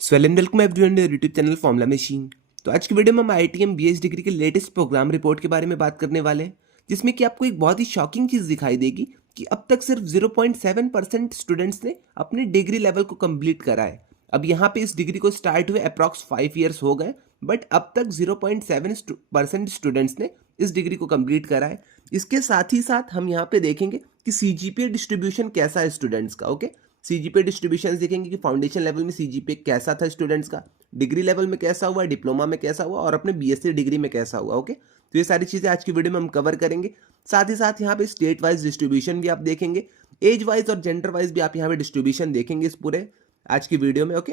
Welcome everyone YouTube channel formula machine. तो आज की वीडियो में हम आईटीएम बीएस डिग्री के लेटेस्ट प्रोग्राम रिपोर्ट के बारे में बात करने वाले हैं, जिसमें कि आपको एक बहुत ही शॉकिंग चीज़ दिखाई देगी कि अब तक सिर्फ 0.7% स्टूडेंट्स ने अपने डिग्री लेवल को कंप्लीट करा है। अब यहाँ पे इस डिग्री को स्टार्ट हुए अप्रॉक्स 5 ईयर्स हो गए, बट अब तक 0.7% स्टूडेंट्स ने इस डिग्री को कंप्लीट करा है। इसके साथ ही साथ हम यहाँ पे देखेंगे कि सीजीपीए डिस्ट्रीब्यूशन कैसा है स्टूडेंट्स का। ओके, सीजीपीए डिस्ट्रीब्यूशन देखेंगे कि फाउंडेशन लेवल में सीजीपीए कैसा था स्टूडेंट्स का, डिग्री लेवल में कैसा हुआ, डिप्लोमा में कैसा हुआ और अपने बीएससी डिग्री में कैसा हुआ। ओके, तो ये सारी चीज़ें आज की वीडियो में हम कवर करेंगे। साथ ही साथ यहाँ पे स्टेट वाइज डिस्ट्रीब्यूशन भी आप देखेंगे, एज वाइज और जेंडर वाइज भी आप यहाँ पे डिस्ट्रीब्यूशन देखेंगे इस पूरे आज की वीडियो में। ओके,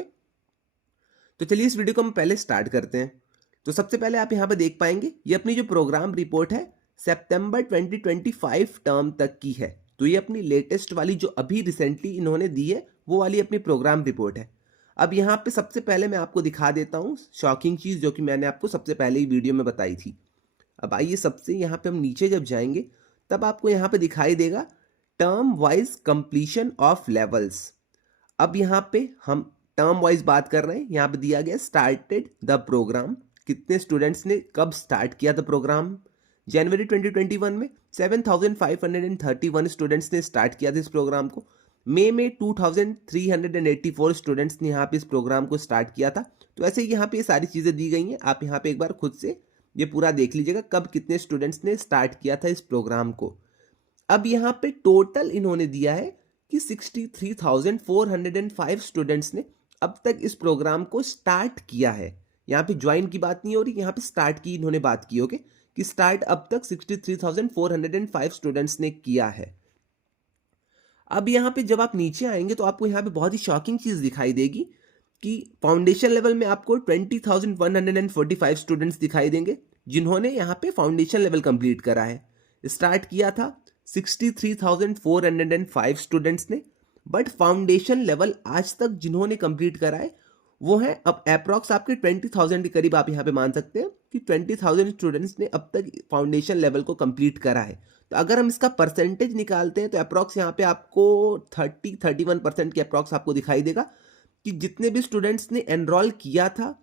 तो चलिए इस वीडियो को हम पहले स्टार्ट करते हैं। तो सबसे पहले आप यहाँ पे देख पाएंगे ये अपनी जो प्रोग्राम रिपोर्ट है सितंबर 2025 टर्म तक की है। तो ये अपनी लेटेस्ट वाली जो अभी रिसेंटली इन्होंने दी है वो वाली अपनी प्रोग्राम रिपोर्ट है। अब यहाँ पे सबसे पहले मैं आपको दिखा देता हूँ शॉकिंग चीज़ जो कि मैंने आपको सबसे पहले ही वीडियो में बताई थी। अब आइए सबसे यहाँ पे हम नीचे जब जाएंगे तब आपको यहाँ पे दिखाई देगा term wise completion of levels. अब यहाँ पे हम टर्म वाइज बात कर रहे हैं। यहाँ पे दिया गया स्टार्टेड द प्रोग्राम, कितने स्टूडेंट्स ने कब स्टार्ट किया था प्रोग्राम। जनवरी 2021 में 7,531 स्टूडेंट्स ने स्टार्ट किया था इस प्रोग्राम को। मई में 2,384 स्टूडेंट्स ने यहाँ पे इस प्रोग्राम को स्टार्ट किया था। तो ऐसे ही यहाँ पे ये सारी चीज़ें दी गई हैं, आप यहाँ पे एक बार खुद से ये पूरा देख लीजिएगा कब कितने स्टूडेंट्स ने स्टार्ट किया था इस प्रोग्राम को। अब यहाँ पे टोटल इन्होंने दिया है कि 63,405 स्टूडेंट्स ने अब तक इस प्रोग्राम को स्टार्ट किया है। यहाँ पे ज्वाइन की बात नहीं हो रही, यहाँ पे स्टार्ट की इन्होंने बात की। ओके, कि स्टार्ट अब तक 63,405 स्टूडेंट्स ने किया है। अब यहाँ पे जब आप नीचे आएंगे तो आपको यहाँ पे बहुत ही शॉकिंग चीज़ दिखाई देगी कि फाउंडेशन लेवल में आपको 20,145 स्टूडेंट्स दिखाई देंगे जिन्होंने यहाँ पे फाउंडेशन लेवल कंप्लीट करा है। स्टार्ट किया था 63,405 स्टूडेंट्स ने, बट फाउंडेशन लेवल आज तक जिन्होंने कंप्लीट करा है वो है अब अप्रॉक्स आपके 20,000 के करीब। आप यहाँ पे मान सकते हैं कि 20,000 स्टूडेंट्स ने अब तक फाउंडेशन लेवल को कंप्लीट करा है। तो अगर हम इसका परसेंटेज निकालते हैं तो अप्रॉक्स यहाँ पे आपको 31% के अप्रॉक्स आपको दिखाई देगा कि जितने भी स्टूडेंट्स ने एनरोल किया था,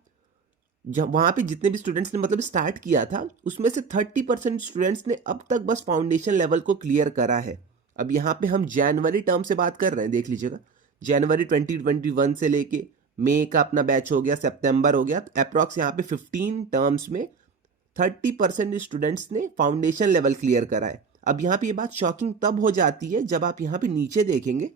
जब वहाँ पे जितने भी स्टूडेंट्स ने मतलब स्टार्ट किया था उसमें से 30% स्टूडेंट्स ने अब तक बस फाउंडेशन लेवल को क्लियर करा है। अब यहाँ पे हम जनवरी टर्म से बात कर रहे हैं, देख लीजिएगा जनवरी 2021 से लेके मई का अपना बैच हो गया, सितंबर हो गया, तो अप्रॉक्स यहाँ पे 15 टर्म्स में 30% स्टूडेंट्स ने फाउंडेशन लेवल क्लियर करा है। अब यहाँ पे ये बात शॉकिंग तब हो जाती है जब आप यहाँ पे नीचे देखेंगे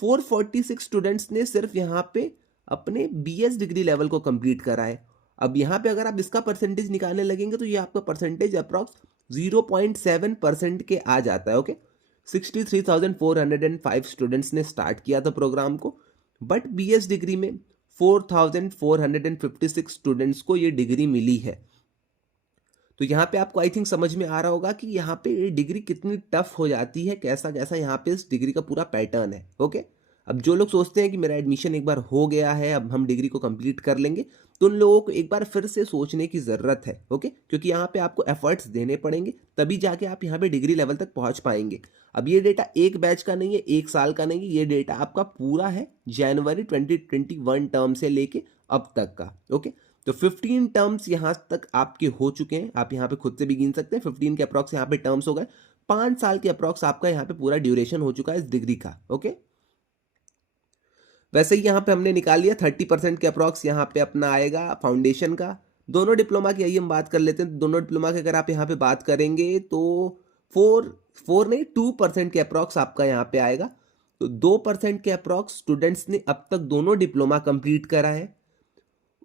446 स्टूडेंट्स ने सिर्फ यहाँ पे अपने बीएस डिग्री लेवल को कंप्लीट करा है। अब यहाँ पे अगर आप इसका परसेंटेज निकालने लगेंगे तो ये आपका परसेंटेज अप्रॉक्स 0.7% के आ जाता है। ओके, 63,405 स्टूडेंट्स ने स्टार्ट किया था प्रोग्राम को, बट बीएस डिग्री में 4,456 स्टूडेंट्स को ये डिग्री मिली है। तो यहाँ पे आपको आई थिंक समझ में आ रहा होगा कि यहाँ पे ये डिग्री कितनी टफ हो जाती है, कैसा कैसा यहाँ पे इस डिग्री का पूरा पैटर्न है। ओके, अब जो लोग सोचते हैं कि मेरा एडमिशन एक बार हो गया है अब हम डिग्री को कंप्लीट कर लेंगे, तो उन लोगों को एक बार फिर से सोचने की ज़रूरत है। ओके, क्योंकि यहाँ पे आपको एफर्ट्स देने पड़ेंगे तभी जाके आप यहाँ पे डिग्री लेवल तक पहुँच पाएंगे। अब ये डेटा एक बैच का नहीं है, एक साल का नहीं है, ये डेटा आपका पूरा है जनवरी 2021 टर्म से लेके अब तक का। ओके, तो 15 टर्म्स यहाँ तक आपके हो चुके हैं, आप यहाँ पे खुद से भी गिन सकते हैं। 15 के अप्रॉक्स यहाँ पे टर्म्स हो गए, 5 साल के अप्रॉक्स आपका यहाँ पे पूरा ड्यूरेशन हो चुका है इस डिग्री का। ओके, वैसे ही यहाँ पे हमने निकाल लिया 30% के अप्रॉक्स यहाँ पे अपना आएगा फाउंडेशन का। दोनों डिप्लोमा की आइए हम बात कर लेते हैं। दोनों डिप्लोमा की अगर आप यहाँ पे बात करेंगे तो 2% के अप्रॉक्स आपका यहाँ पे आएगा। तो 2% के अप्रॉक्स स्टूडेंट्स ने अब तक दोनों डिप्लोमा कंप्लीट करा है।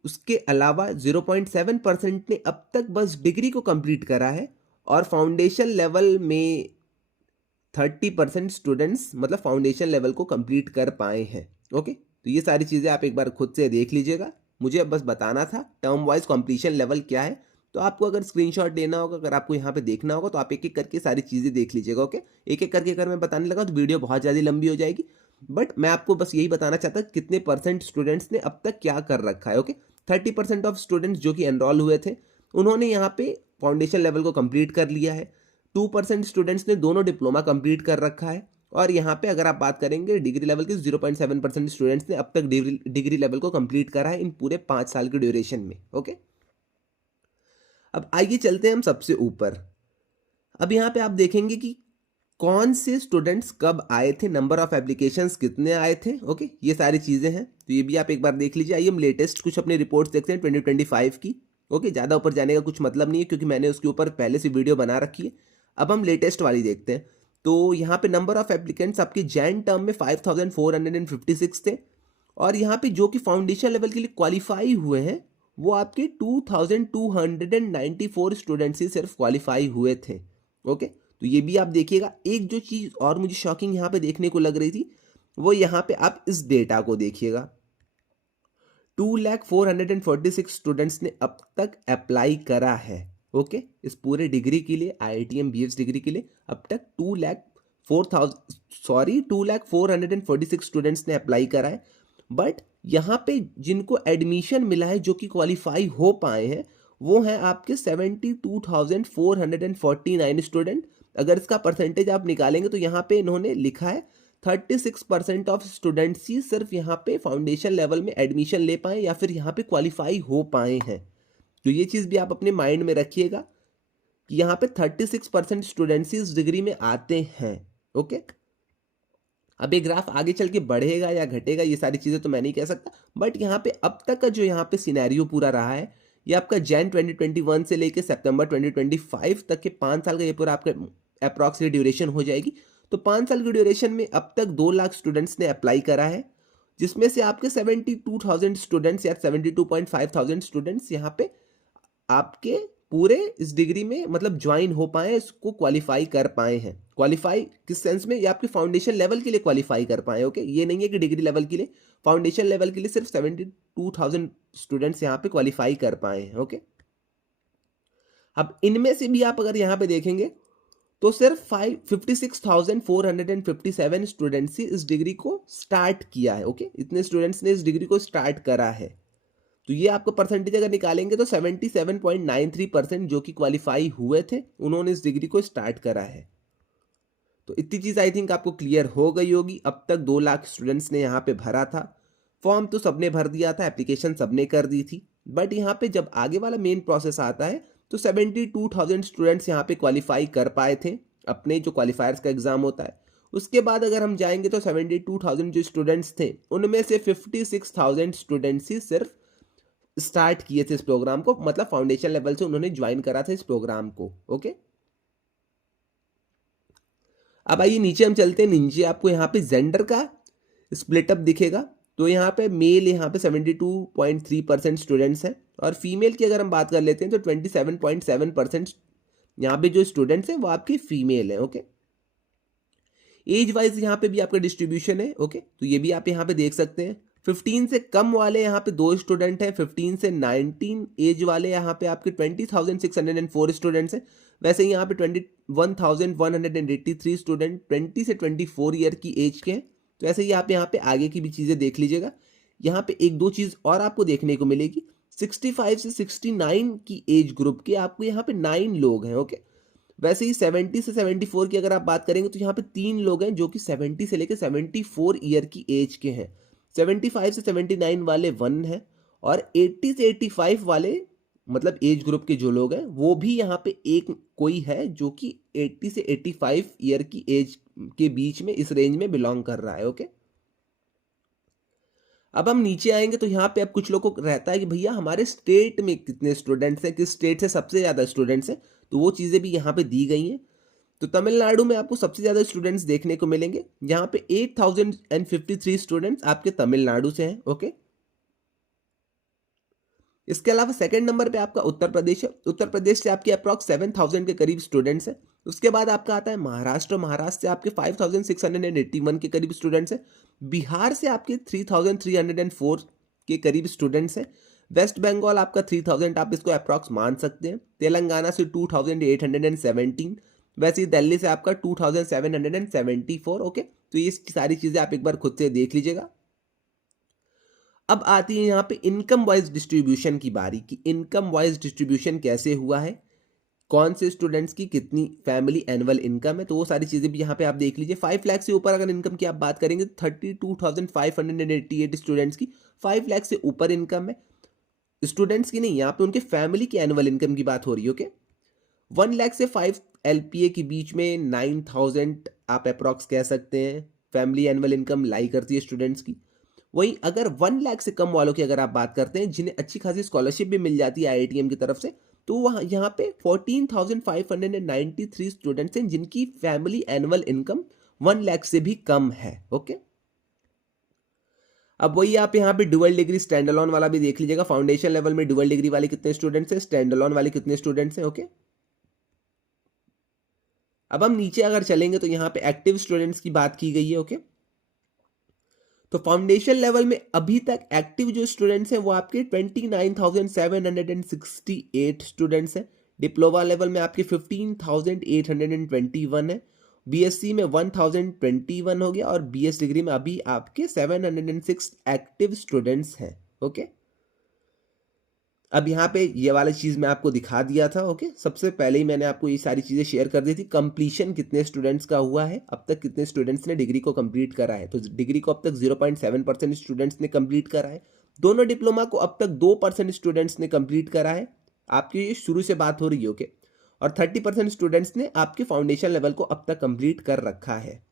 उसके अलावा 0.7% ने अब तक बस डिग्री को कंप्लीट करा है, और फाउंडेशन लेवल में 30% स्टूडेंट्स मतलब फाउंडेशन लेवल को कंप्लीट कर पाए हैं। ओके, तो ये सारी चीज़ें आप एक बार खुद से देख लीजिएगा। मुझे बस बताना था टर्म वाइज कंप्लीशन लेवल क्या है। तो आपको अगर स्क्रीनशॉट लेना होगा, अगर आपको यहाँ पे देखना होगा तो आप एक एक करके सारी चीज़ें देख लीजिएगा। ओके, एक एक करके अगर मैं बताने लगा तो वीडियो बहुत ज़्यादा लंबी हो जाएगी, बट मैं आपको बस यही बताना चाहता कितने परसेंट स्टूडेंट्स ने अब तक क्या कर रखा है। ओके, 30% ऑफ स्टूडेंट्स जो कि एनरोल हुए थे उन्होंने यहाँ पे फाउंडेशन लेवल को कंप्लीट कर लिया है। 2% स्टूडेंट्स ने दोनों डिप्लोमा कंप्लीट कर रखा है, और यहाँ पे अगर आप बात करेंगे डिग्री लेवल के 0.7% स्टूडेंट्स ने अब तक डिग्री लेवल को कंप्लीट करा है इन पूरे 5 साल के ड्यूरेशन में। ओके, अब आइए चलते हैं हम सबसे ऊपर। अब यहाँ पे आप देखेंगे कि कौन से स्टूडेंट्स कब आए थे, नंबर ऑफ एप्लीकेशंस कितने आए थे। ओके, ये सारी चीज़ें हैं, तो ये भी आप एक बार देख लीजिए। आइए हम लेटेस्ट कुछ अपने रिपोर्ट्स देखते हैं 2025 की। ओके, ज़्यादा ऊपर जाने का कुछ मतलब नहीं है क्योंकि मैंने उसके ऊपर पहले से वीडियो बना रखी है। अब हम लेटेस्ट वाली देखते हैं। तो यहाँ पे नंबर ऑफ एप्लीकेंट्स आपके जैन टर्म में 5456 थे, और यहाँ पे जो कि फाउंडेशन लेवल के लिए क्वालिफाई हुए हैं वो आपके 2294 स्टूडेंट्स ही सिर्फ क्वालिफाई हुए थे। ओके, तो ये भी आप देखिएगा। एक जो चीज़ और मुझे शॉकिंग यहाँ पे देखने को लग रही थी वो यहाँ पे आप इस डेटा को देखिएगा। 2,04,46 स्टूडेंट्स ने अब तक अप्लाई करा है। ओके, इस पूरे डिग्री के लिए, IITM BS डिग्री के लिए अब तक 2,04,46 स्टूडेंट्स ने अप्लाई करा है। बट यहाँ पे जिनको एडमिशन मिला है, जो कि क्वालिफाई हो पाए हैं, वो हैं आपके 72,449 स्टूडेंट। अगर इसका परसेंटेज आप निकालेंगे तो यहाँ पे इन्होंने लिखा है 36% ऑफ स्टूडेंट्स ही सिर्फ यहाँ पे फाउंडेशन लेवल में एडमिशन ले पाए या फिर यहाँ पे क्वालिफाई हो पाए हैं। तो ये चीज़ भी आप अपने माइंड में रखिएगा कि यहाँ पे 36% स्टूडेंट्स ही इस डिग्री में आते हैं। ओके, अब ये ग्राफ आगे चल के बढ़ेगा या घटेगा ये सारी चीज़ें तो मैं नहीं कह सकता, बट यहाँ पे अब तक का जो यहाँ पे सिनेरियो पूरा रहा है, ये आपका जैन 2021 से लेके सितंबर 2025 तक के 5 साल का ये पूरा आपका अप्रॉक्सीमेट ड्यूरेशन हो जाएगी। तो 5 साल की ड्यूरेशन में अब तक 2 लाख स्टूडेंट्स ने अप्लाई करा है, जिसमें से आपके 72,000 स्टूडेंट्स या 72,500 स्टूडेंट्स यहाँ पे आपके पूरे इस डिग्री में मतलब ज्वाइन हो पाए, इसको क्वालिफाई कर पाए हैं। क्वालिफाई किस सेंस में, ये आपके फाउंडेशन लेवल के लिए क्वालिफाई कर पाए। ओके, ये नहीं है कि डिग्री लेवल के लिए, फाउंडेशन लेवल के लिए सिर्फ 72,000 स्टूडेंट्स यहाँ पे क्वालिफाई कर पाए हैं। ओके, अब इनमें से भी आप अगर यहाँ पे देखेंगे तो सिर्फ 56,457 स्टूडेंट्स ही इस डिग्री को स्टार्ट किया है। ओके, इतने स्टूडेंट्स ने इस डिग्री को स्टार्ट करा है। तो ये आपको परसेंटेज अगर निकालेंगे तो 77.93% जो कि क्वालिफाई हुए थे उन्होंने इस डिग्री को स्टार्ट करा है। तो इतनी चीज़ आई थिंक आपको क्लियर हो गई होगी। अब तक 2 लाख स्टूडेंट्स ने यहाँ पे भरा था, फॉर्म तो सबने भर दिया था, एप्लीकेशन सबने कर दी थी, बट यहाँ पे जब आगे वाला मेन प्रोसेस आता है तो 72,000 स्टूडेंट्स यहाँ पे क्वालिफाई कर पाए थे अपने जो क्वालिफायर्स का एग्जाम होता है। उसके बाद अगर हम जाएंगे तो 72,000 जो स्टूडेंट्स थे उनमें से 56,000 स्टूडेंट्स ही सिर्फ स्टार्ट किए थे इस प्रोग्राम को, मतलब फाउंडेशन लेवल से उन्होंने ज्वाइन करा था इस प्रोग्राम को। ओके, अब आइए नीचे हम चलते हैं। नीचे आपको यहाँ पे जेंडर का स्प्लिटअप दिखेगा। तो यहाँ पे मेल यहाँ पे 72.3% स्टूडेंट्स हैं, और फीमेल की अगर हम बात कर लेते हैं तो 27.7% यहाँ पे जो स्टूडेंट्स हैं वो आपके फीमेल हैं। ओके, एज वाइज यहाँ पे भी आपका डिस्ट्रीब्यूशन है। ओके, तो ये भी आप यहाँ पे देख सकते हैं। 15 से कम वाले यहाँ पे 2 स्टूडेंट हैं, 15 से 19 एज वाले यहाँ पे आपके 20,604 स्टूडेंट्स हैं। वैसे ही यहाँ पे 21,183 स्टूडेंट 20 से 24 ईयर की एज के हैं। तो ऐसे ही आप यहाँ पे आगे की भी चीज़ें देख लीजिएगा। यहाँ पे एक दो चीज़ और आपको देखने को मिलेगी। 65 से 69 की एज ग्रुप के आपको यहाँ पे 9 लोग हैं। ओके, वैसे ही 70 से 74 की अगर आप बात करेंगे तो यहाँ पे 3 लोग हैं जो कि 70 से लेकर 74 ईयर की एज के हैं। 75 से 79 वाले 1 हैं, और 80 से 85 वाले मतलब एज ग्रुप के जो लोग हैं वो भी यहाँ पे एक कोई है जो कि 80 से 85 ईयर की एज के बीच में इस रेंज में बिलोंग कर रहा है। ओके, अब हम नीचे आएंगे तो यहाँ पे अब कुछ लोगों को रहता है कि भैया हमारे स्टेट में कितने स्टूडेंट्स हैं, किस स्टेट से सबसे ज़्यादा स्टूडेंट्स हैं, तो वो चीज़ें भी यहाँ पे दी गई हैं। तो तमिलनाडु में आपको सबसे ज़्यादा स्टूडेंट्स देखने को मिलेंगे। यहाँ पे 8,053 स्टूडेंट्स आपके तमिलनाडु से हैं। ओके, इसके अलावा सेकंड नंबर पे आपका उत्तर प्रदेश है। उत्तर प्रदेश से आपके अप्रॉक्स 7,000 के करीब स्टूडेंट्स हैं। उसके बाद आपका आता है महाराष्ट्र। महाराष्ट्र से आपके 5,681 के करीब स्टूडेंट्स हैं। बिहार से आपके 3,304 के करीब स्टूडेंट्स हैं। वेस्ट बंगाल आपका 3,000 आप इसको अप्रॉक्स मान सकते हैं। तेलंगाना से 2,817। वैसे ही दिल्ली से आपका 2,774। ओके, तो ये सारी चीज़ें आप एक बार खुद से देख लीजिएगा। अब आती है यहाँ पे इनकम वाइज डिस्ट्रीब्यूशन की बारी कि इनकम वाइज डिस्ट्रीब्यूशन कैसे हुआ है, कौन से स्टूडेंट्स की कितनी फैमिली एनुअल इनकम है, तो वो सारी चीज़ें भी यहाँ पे आप देख लीजिए। 5 लाख से ऊपर अगर इनकम की आप बात करेंगे तो 32,588 स्टूडेंट्स की 5 लाख से ऊपर इनकम है। स्टूडेंट्स की नहीं, यहाँ पे उनके फैमिली की एनुअल इनकम की बात हो रही है। ओके, 1 लाख से 5 LPA के बीच में 9,000 आप अप्रॉक्स कह सकते हैं फैमिली एनुअल इनकम लाई करती है स्टूडेंट्स की। वहीं अगर 1 लाख से कम वालों की अगर आप बात करते हैं, जिन्हें अच्छी खासी स्कॉलरशिप भी मिल जाती है IITM की तरफ से, तो वहाँ यहाँ पे 14,593 स्टूडेंट्स हैं जिनकी फैमिली एनुअल इनकम 1 लाख से भी कम है। ओके, अब वही आप यहाँ पे डुअल डिग्री स्टैंड अलोन वाला भी देख लीजिएगा। फाउंडेशन लेवल में डुअल डिग्री वाले कितने स्टूडेंट्स हैं, स्टैंड अलोन वाले कितने स्टूडेंट्स हैं। ओके, अब हम नीचे अगर चलेंगे तो यहाँ पे एक्टिव स्टूडेंट्स की बात की गई है। ओके, तो फाउंडेशन लेवल में अभी तक एक्टिव जो स्टूडेंट्स हैं वो आपके 29,768 स्टूडेंट्स हैं। डिप्लोमा लेवल में आपके 15,821 है। BSc में 1,021 हो गया और BS डिग्री में अभी आपके 706 एक्टिव स्टूडेंट्स हैं। ओके, अब यहाँ पे ये वाला चीज़ मैं आपको दिखा दिया था। ओके, सबसे पहले ही मैंने आपको ये सारी चीज़ें शेयर कर दी थी। कंप्लीशन कितने स्टूडेंट्स का हुआ है, अब तक कितने स्टूडेंट्स ने डिग्री को कंप्लीट करा है, तो डिग्री को अब तक 0.7% स्टूडेंट्स ने कंप्लीट करा है। दोनों डिप्लोमा को अब तक 2% स्टूडेंट्स ने कंप्लीट करा है। आपकी ये शुरू से बात हो रही है। ओके, और 30% स्टूडेंट्स ने आपके फाउंडेशन लेवल को अब तक कंप्लीट कर रखा है।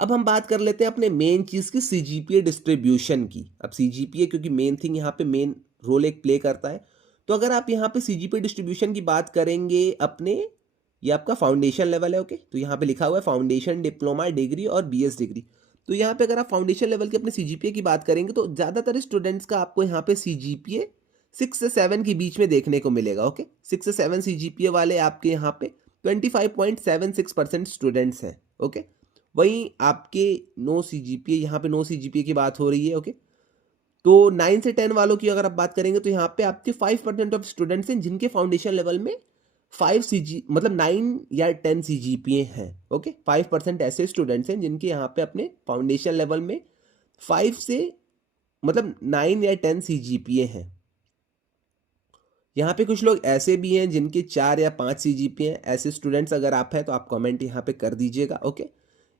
अब हम बात कर लेते हैं अपने मेन चीज़ की, CGPA डिस्ट्रीब्यूशन की। अब CGPA क्योंकि मेन थिंग यहाँ पे मेन रोल एक प्ले करता है, तो अगर आप यहाँ पे CGPA डिस्ट्रीब्यूशन की बात करेंगे अपने, ये आपका फाउंडेशन लेवल है। ओके, तो यहाँ पे लिखा हुआ है फाउंडेशन, डिप्लोमा डिग्री और BS डिग्री। तो यहाँ पे अगर आप फाउंडेशन लेवल के अपने CGPA की बात करेंगे तो ज़्यादातर स्टूडेंट्स का आपको यहाँ पे CGPA 6 से 7 के बीच में देखने को मिलेगा। ओके, 6 से 7 CGPA वाले आपके यहाँ पे 25.76% स्टूडेंट्स हैं। ओके, वहीं आपके नो CGPA, यहाँ पे नो CGPA की बात हो रही है। ओके, तो 9 से 10 वालों की अगर आप बात करेंगे तो यहाँ पे आपके 5% ऑफ स्टूडेंट्स हैं जिनके फाउंडेशन लेवल में 9 या 10 CGPA हैं। ओके, 5% ऐसे स्टूडेंट्स हैं जिनके यहाँ पे अपने फाउंडेशन लेवल में 5 से 9 या 10 CGPA हैं। यहाँ पे कुछ लोग ऐसे भी हैं जिनके 4 या 5 CGPA हैं। ऐसे स्टूडेंट्स अगर आप हैं तो आप कमेंट यहाँ पे कर दीजिएगा। ओके,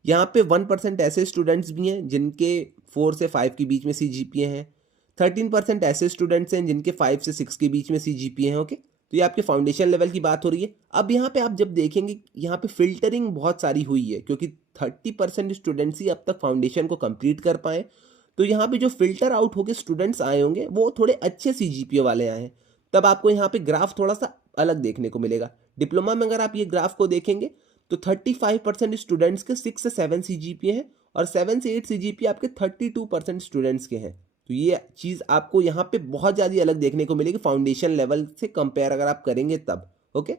यहाँ पे 1% ऐसे स्टूडेंट्स भी हैं जिनके 4 से 5 के बीच में CGPA हैं। 13% ऐसे स्टूडेंट्स हैं जिनके 5 से 6 के बीच में CGPA हैं। ओके, तो ये आपके फाउंडेशन लेवल की बात हो रही है। अब यहाँ पे आप जब देखेंगे, यहाँ पे फिल्टरिंग बहुत सारी हुई है क्योंकि 30% स्टूडेंट्स ही अब तक फाउंडेशन को कंप्लीट कर पाए। तो यहाँ पे जो फिल्टर आउट होके स्टूडेंट्स आए होंगे वो थोड़े अच्छे CGPA वाले आए हैं। तब आपको यहाँ पे ग्राफ थोड़ा सा अलग देखने को मिलेगा। डिप्लोमा में अगर आप ये ग्राफ को देखेंगे तो 35% स्टूडेंट्स के 6 से 7 CGPA हैं और 7 से 8 CGPA आपके 32% स्टूडेंट्स के हैं। तो ये चीज़ आपको यहाँ पे बहुत ज़्यादा अलग देखने को मिलेगी फाउंडेशन लेवल से कंपेयर अगर आप करेंगे तब। ओके,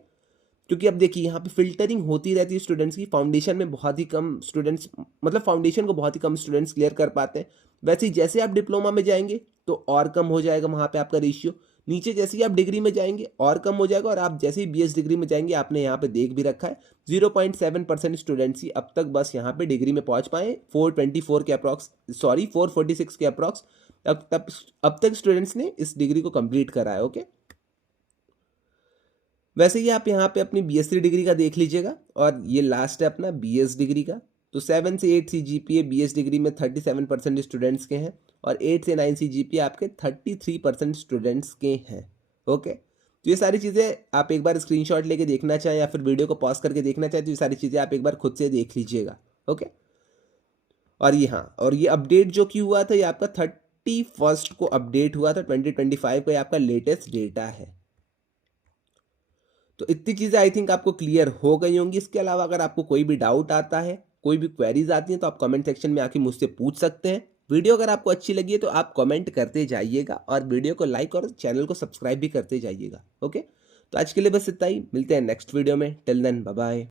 क्योंकि अब देखिए यहाँ पे फिल्टरिंग होती रहती है स्टूडेंट्स की। फाउंडेशन में बहुत ही कम स्टूडेंट्स, फाउंडेशन को बहुत ही कम स्टूडेंट्स क्लियर कर पाते हैं। वैसे ही जैसे आप डिप्लोमा में जाएंगे तो और कम हो जाएगा वहाँ पे आपका रेशियो। नीचे जैसे ही आप डिग्री में जाएंगे और कम हो जाएगा, और आप जैसे ही BS डिग्री में जाएंगे, आपने यहाँ पे देख भी रखा है 0.7% स्टूडेंट्स ही अब तक बस यहाँ पे डिग्री में पहुँच पाए 446 के अप्रॉक्स अब तक स्टूडेंट्स ने इस डिग्री को कंप्लीट करा है। ओके, वैसे ही आप यहाँ पे अपनी BSc डिग्री का देख लीजिएगा और ये लास्ट है अपना BS डिग्री का। तो 7 से 8 CGPA BS डिग्री में 37% स्टूडेंट्स के हैं और 8 से 9 CGPA आपके 33% स्टूडेंट्स के हैं। ओके, तो ये सारी चीज़ें आप एक बार स्क्रीनशॉट लेके देखना चाहें या फिर वीडियो को पॉज करके देखना चाहें तो ये सारी चीज़ें आप एक बार खुद से देख लीजिएगा। ओके, और ये अपडेट जो कि हुआ था ये आपका 31 को अपडेट हुआ था 2025 को, ये आपका लेटेस्ट डेटा है। तो इतनी चीज़ें आई थिंक आपको क्लियर हो गई होंगी। इसके अलावा अगर आपको कोई भी डाउट आता है, कोई भी क्वेरीज आती हैं तो आप कमेंट सेक्शन में आके मुझसे पूछ सकते हैं। वीडियो अगर आपको अच्छी लगी है तो आप कमेंट करते जाइएगा और वीडियो को लाइक और चैनल को सब्सक्राइब भी करते जाइएगा। ओके, तो आज के लिए बस इतना ही, मिलते हैं नेक्स्ट वीडियो में। Till then bye bye.